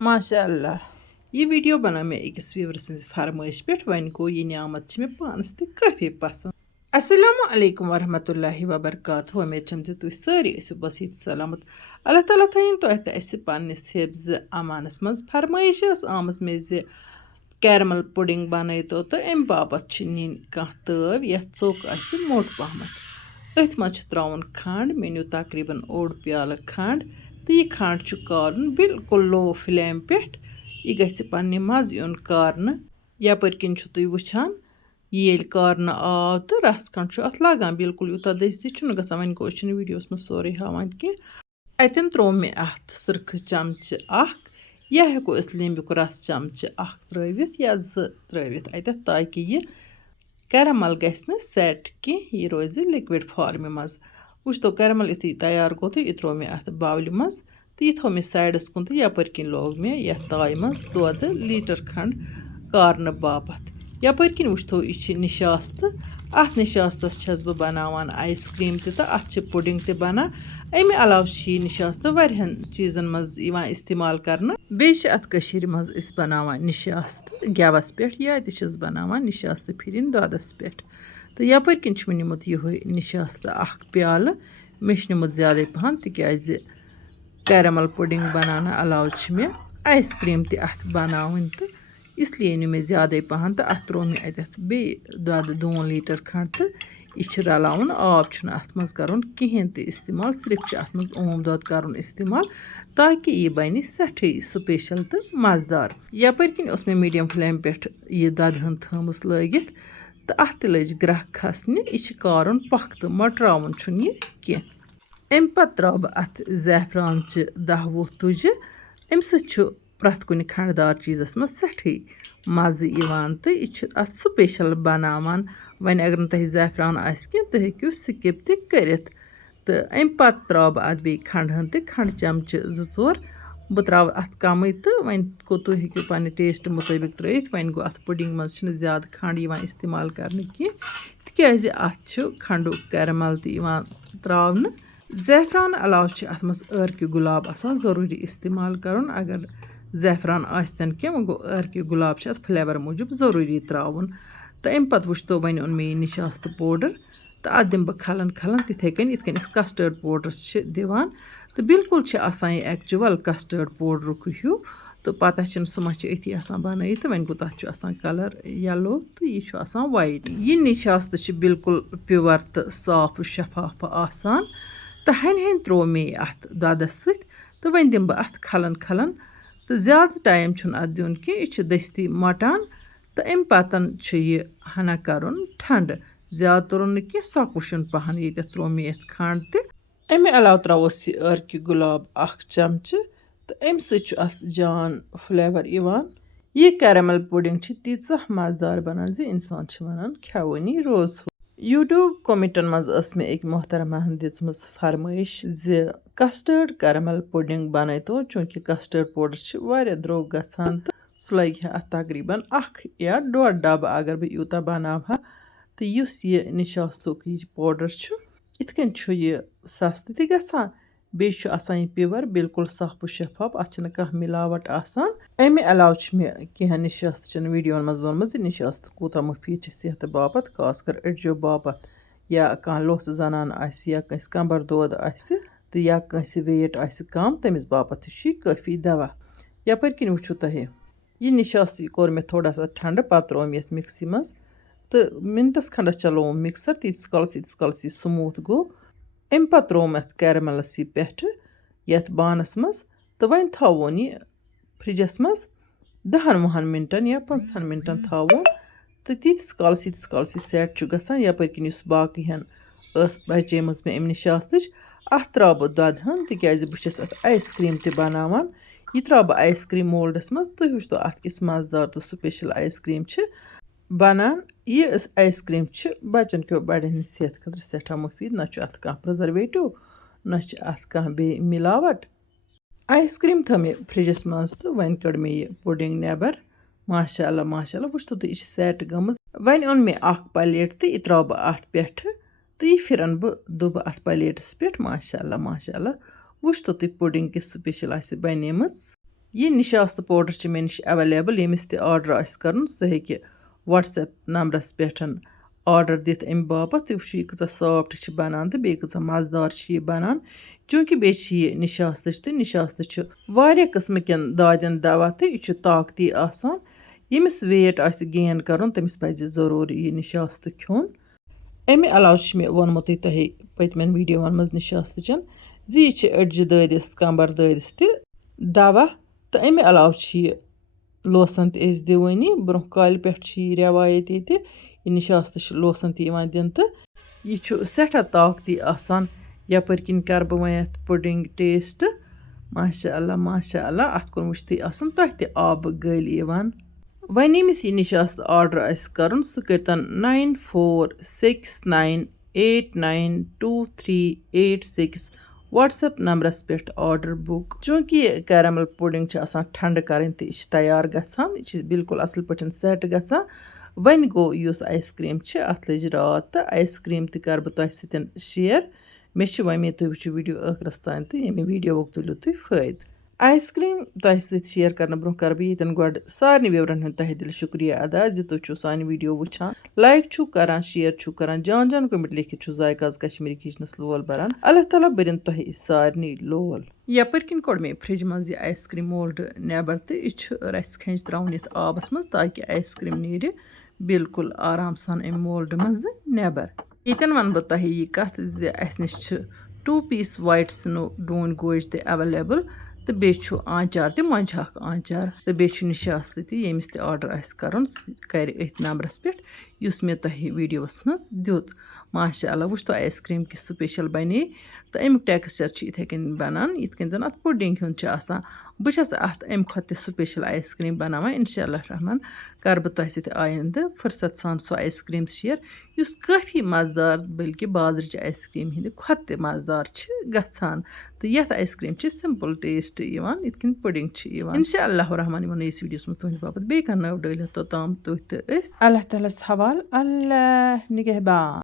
माशाअल्लाह ये वीडियो बना मे अकिस व्यूवर सन्ज फरमाइश पे वन गो ये नियामत मे पानस ते काफ़ी पसंद। अस्सलामु अलैकुम वरहमतुल्लाहि वबरकातुहू। उम्मीद छम जे तुम सारी ऐसु बसीत सलामत। अल्लाह ताला थयन तो अस पन्निस हिफ्ज अमानस मज फरमाइश आमज मे जे कैरमल पुडिंग बनैतो तो अम बाबत नीन कह तव ये चोक मोट पहमत अथ मज त्राउन खंड मे न्यू तकरीबन ओड प्याल खंड तो यह खंड कारन बिल्कुल लो फ्लेम पे यह गि पन्ने मज युन कारन यपर किन तुम वुछान ये कारन आव तो रस खंड अत लगान बिल्कुल यूत दस तह गसान वन गो वीडियोस में सोरे हावान कह अतन त्रो मे अत सुरख चमच या हेको लेम्बुक रस चमच त्रवित या त्रवित अत ताकि यह कैरमल गि सेट कह यह रोज लिक्विड फॉर्म मज वुच तो कैरमल युथी तैयार गो तो यह त्रो मे अत बावल मज तो यह थो मे साइडस कुन तो यपर किन लोग मे ये ताय मज दोद लीटर खंड कारन बापत यपर किन वुच तो यह निशास्त अत निशास्तस छस बह बनावान आइसक्रीम तो अत पुडिंग ते बना अमे अलाव निशास्त वारियान चीजन मज इस्तेमाल करना बेश अत कशीर मज इस बनावान निशास्त गेवस पे या तस बनावान निशास्त फिरिन दोदस पे तो यपर किन मे निमुत यह निशास्त प्याल मे निमुत ज्यादा पहन तिकाज कैरमल पुडिंग बनाना अलाव मे आइसक्रीम ते अत बनावन तो इसलिए नी मे ज्यादा पहन तो अत त्रो मे अत बे दोद 2 लीटर खंड तो यह रलावन आब अत मज करुन कहें तो इस्तेमाल सिर्फ अत मज ओम दोद करुन इस्तेमाल ताकि यह बन सठे स्पेशल तो मजदार यपर किन मे मीडियम फ्लेम पे यह दोद हन थमस लगित तो अत लज ग्रह खसने यह कारन पख तो मटरावन यह कह अम पत त्रा बह अत ज़ैफ़रान 10-20 तुज अम प्रथ कुन खंडदार चीज़स मज सठे मज़ तो यह अत स्पेशल बनावान वन अगर तुम ज़ैफ़रान कह तुम हेक्यो स्किप ते करित तो अम पत त्रा बह अत बे खंड हन ते खंड चमच 2-4 बह त्रा अत कम तो वन को तुम हेक्यो पन्ने टेस्ट मुताबिक त्रित वन गो अत पुडिंग मज ज्यादा खंड इस्तेमाल करने कह तिकाज अत खंडु कैरमल त्रावन ज़ैफ़रान अलाव अत मज अर्क गुलाब आसान ज़रूरी इस्तेमाल करुन अगर ज़ैफ़रान आस्तन कह वो गो अर्क गुलाब अत फ्लेवर मूजूब ज़रूरी त्रावन तो अम पत वुच तो वन ओन मे निशास्त पाउडर तो अत दिम बह खलन खलन तिथे कन इत कन कस्टर्ड पाउडरस दिवान तो बिल्कुल आसान यह एक्चुअल कस्टर्ड पाउडर ह्यू तो पता सह मा अथी आसान बन तो वन गो तथ कलर येलो तो यह आसान वाइट यह निशास्त बिल्कुल प्योर तो साफ शफाफ आसान तो हन हन त्रो मे अत दोदस सत तो वन दिम बह अत खलन खलन तो ज्यादा टाइम अत दिन कह यह दस्ती मटान तो अम पतन यह हना करुन ठंड ज्यादा तुरुन कह सकुशन पहन ये त्रो मे खंड ते अमे अलाव त्रोस यह अर्क गुलाब चमच तो अम सत जान फ्लेवर इवान यह कैरमल पुडिंग तीच मज़ेदार बनान जे इंसान वन खेवनी रोज यूट्यूब कमेंटन मज मे एक मोहतरमा दिम फरमाइश जे कस्टर्ड कैरमल पुडिंग बन तो चूंकि कस्टर्ड पाउडर वारिया द्रोग गसान तो सह लगे अत तकरीबन 1 या 1.5 डब अगर बह यूत बनाहा तो यह निशास्तुक यह पाउडर इत कन यह सस्त त गसान बे आसान प्योर बिल्कुल साफ शफाफ अत कह मिलावट आसान अमे अलाव मे कह निशास्त वीडियो मज वोनमुत निशास्त कूता मुफीद सेहत बापत खासकर अड्जो बापत या कह लोस जनान या कंस कंबर दौद तो या कंस वेट कम तमिस बापत काफ़ी दवा यपर किन वुचु तुम यह निशास्त कोर मे थोड़ा सा ठंड पत त्रोम ये मिक्सी मज तो मिनटस खंडस चलो मिक्सर तीस कालस यह स्मूथ गो अम पत त्रोम अत कैरमलस पे ये बानस मज तो वन थोन यह फ्रिजस मज 10-20 मिनटन या 15 मिनटन थोन तो तीस कालस यह सेट गसान यपर किन बाकी हन बचे मे अम निशास्त अत त्रा बह दोद हन तिकाज बस अत आइसक्रीम ते बनावान यह त्रा बह आइसक्रीम मोल्डस मज तो वुच तो अत किस मज़ेदार तो स्पेशल आइसक्रीम बनान यह आइसक्रीम बचन क्यों बड़न सेहत खतर सठा मुफीद ना अत कह प्रिजर्वेटिव ना अत कह बे मिलावट आइसक्रीम थो मे फ्रिजस मज तो वन कड़ मे यह पुडिंग नेबर माशाअल्लाह माशाअल्लाह वुच तो यह सेट गम वन ओन मे प्लेट तो यह त्रा बह अत पे तो यह फिरन बह दुब अत प्लेटस पे माशाअल्लाह माशाअल्लाह वुच तो तुम पुडिंग किस स्पेशल बनेमस ये निशास्त पाउडर च मे निश अवेलेबल यमिस ते ऑर्डर आसि करन सो हेकि WhatsApp नंबरस पेठ ऑर्डर दित अमि बापत तुम वुचो यह कचा सॉफ्ट च बनान तो बेय कचा मजेदार च यह बनान चूंकि बेय च यह निशास्त तो निशास्त च वारिया किस्म केन दादन दवा तो यह ताकती आसान यमिस वेट आसि गेन करन तमिस पज जरूर यह निशास्त खियोन अमे अलाव मे वोनमुत तोहे पतमें वीडियोन मज निशास्तचन जी यह अड़जि ददिस कंबर ददिस त दवा तो अमे अलाव लोसन तस दिवानी ब्रोह काल पे रवायत ये निशास्त लोसन तवान दिन तो यह सठा ताकती आसान यपर किन कर बह वन अथ पुडिंग टेस्ट माशा अल्लाह अथ कुन वुचती आसान तह त आब गल यवान वन यमिस यह निशास्त ऑर्डर आसि करन सह करतन 9469892386 WhatsApp नंबरस पे ऑर्डर बुक चूंकि यह कैरामल पुडिंग ठंड कर तैयार गसान यह बिल्कुल असल पे सेट गसान वन गो युस आइसक्रीम अत लज रात तो आइसक्रीम कर बह तुह सत शेयर मे वमे तुम वो वीडियो आखिरस तान तो ये वीडियो तुलो तुम फायद आइसक्रीम तुह सत शेयर कर ब्रोह कर बह ये गो सारे व्यूरन हूँ तह दिल शुक्रिया अदा जि तुम सान वीडियो वुचान लाइक करान शेयर करान जान जान कमेंट लिखित जायकाज कश्मीरी किचनस लोल बरान अल्लाह ताला बरन तुह सारे लोल यपर किन कोड़ मे फ्रिज मज यह आइसक्रीम मोल्ड नेबर तो यह रस खंज त्रावन ये आबस मज ताकि आइसक्रीम नीर बिल्कुल आराम सान अम मोल्ड मज नेबर यन वन बह तुह यह कत अस निश 2 पीस वाइट स्नो डून गोज ते अवेलेबल तो बेचु आंचार तो मंझ आंचार तो बेचु निशास्त तो यमिस ते ऑर्डर आसि करन कर अथ नंबरस पे युस मे तुह वीडियोस मज दित माशा अल्लाह वुच तो आइसक्रीम कि स्पेशल बने तो अमुक टेक्सचर इथे कन बनान इतकन जन अत पुडिंग हुंद आसान बस अत अम खुद स्पेशल आइसक्रीम बनावा इंशाअल्लाह रहमान कर बह तुह सत आयंद फुर्सत सान सो आइसक्रीम शेयर युस काफ़ी मजेदार बल्कि बाजर आइसक्रीम हिंद खुद मजेदार गसान तो यथ आइसक्रीम सिंपल टेस्ट यवान इतकन पुडिंग इंशाअल्लाह रहमान वो नईस वीडियोस में तुहद बापत बे नव डलित तोताम तुह तो अल्लाह ताला हवाल अल्लाह निगहबान।